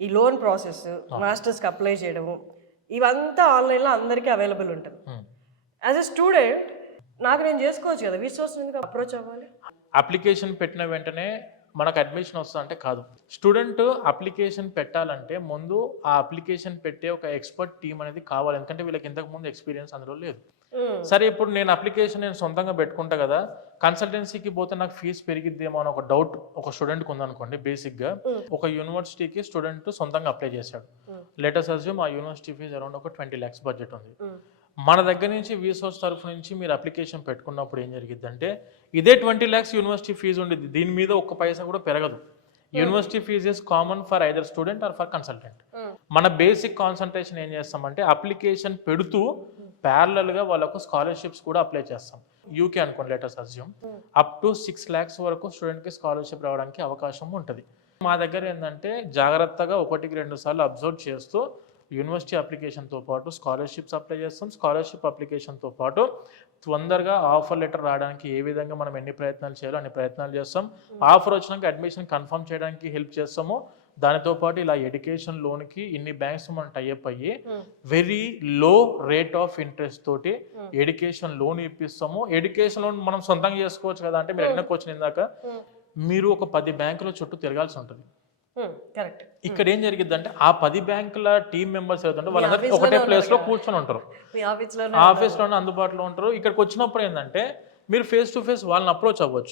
ఈ loan process, మాస్టర్స్కి apply చేయడము, ఇవంతా ఆన్లైన్లో అందరికీ అవైలబుల్ ఉంటుంది. యాజ్ ఎ స్టూడెంట్ నాకు నేను చేసుకోవచ్చు కదా, విసోర్స్ ఎందుకు అప్రోచ్ అవ్వాలి? అప్లికేషన్ పెట్టిన వెంటనే మనకు అడ్మిషన్ వస్తుందంటే కాదు. స్టూడెంట్ అప్లికేషన్ పెట్టాలంటే ముందు ఆ అప్లికేషన్ పెట్టే ఒక ఎక్స్పర్ట్ టీం అనేది కావాలి, ఎందుకంటే వీళ్ళకి ఇంతకు ముందు ఎక్స్పీరియన్స్ అందులో లేదు. సరే ఇప్పుడు నేను అప్లికేషన్ నేను సొంతంగా పెట్టుకుంటా కదా, కన్సల్టెన్సీకి పోతే నాకు ఫీజు పెరిగిద్దేమో అని ఒక డౌట్ ఒక స్టూడెంట్కి ఉందనుకోండి. బేసిక్గా ఒక యూనివర్సిటీకి స్టూడెంట్ సొంతంగా అప్లై చేశాడు. లెటర్స్ అజ్యూమ్ ఆ యూనివర్సిటీ ఫీజు అరౌండ్ ఒక 20 lakhs బడ్జెట్ ఉంది. మన దగ్గర నుంచి విసోర్స్ తరఫు నుంచి మీరు అప్లికేషన్ పెట్టుకున్నప్పుడు ఏం జరిగిద్దంటే ఇదే 20 lakhs యూనివర్సిటీ ఫీజు ఉండేది, దీని మీద ఒక్క పైసా కూడా పెరగదు. University fees is common for either student or for consultant. మన బేసిక్ కాన్సన్ట్రేషన్ ఏం చేస్తామంటే అప్లికేషన్ పెడుతూ ప్యారలల్గా వాళ్ళకు స్కాలర్షిప్స్ కూడా అప్లై చేస్తాం. యూకే అనుకోండి, letters assume up to 6 lakhs వరకు స్టూడెంట్కి స్కాలర్షిప్ రావడానికి అవకాశం ఉంటుంది. మా దగ్గర ఏంటంటే జాగ్రత్తగా 1-2 సార్లు అబ్జర్వ్ చేస్తూ యూనివర్సిటీ అప్లికేషన్తో పాటు స్కాలర్షిప్స్ అప్లై చేస్తాం. స్కాలర్షిప్ అప్లికేషన్తో పాటు తొందరగా ఆఫర్ లెటర్ రావడానికి ఏ విధంగా మనం ఎన్ని ప్రయత్నాలు చేయాలో అన్ని ప్రయత్నాలు చేస్తాం. ఆఫర్ వచ్చినాక అడ్మిషన్ కన్ఫర్మ్ చేయడానికి హెల్ప్ చేస్తాము. దానితో పాటు ఇలా ఎడ్యుకేషన్ లోన్కి ఇన్ని బ్యాంక్స్ మనం టైఅప్ అయ్యి very low rate of interest తోటి ఎడ్యుకేషన్ లోన్ ఇప్పిస్తాము. ఎడ్యుకేషన్ లోన్ మనం సొంతంగా చేసుకోవచ్చు కదా అంటే మీరు ఎన్నో క్వశ్చన్ ఇందాక, మీరు ఒక 10 బ్యాంకుల చుట్టూ తిరగాల్సి ఉంటుంది. ఇక్కడ ఏం జరిగింది అంటే ఆ 10 బ్యాంకుల టీం మెంబర్స్ ఏదంటే వాళ్ళందరూ ఒకటే ప్లేస్ లో కూర్చొని ఉంటారు, ఆఫీస్లోనే అందుబాటులో ఉంటారు. ఇక్కడికి వచ్చినప్పుడు ఏంటంటే మీరు ఫేస్ టు ఫేస్ వాళ్ళని అప్రోచ్ అవ్వచ్చు.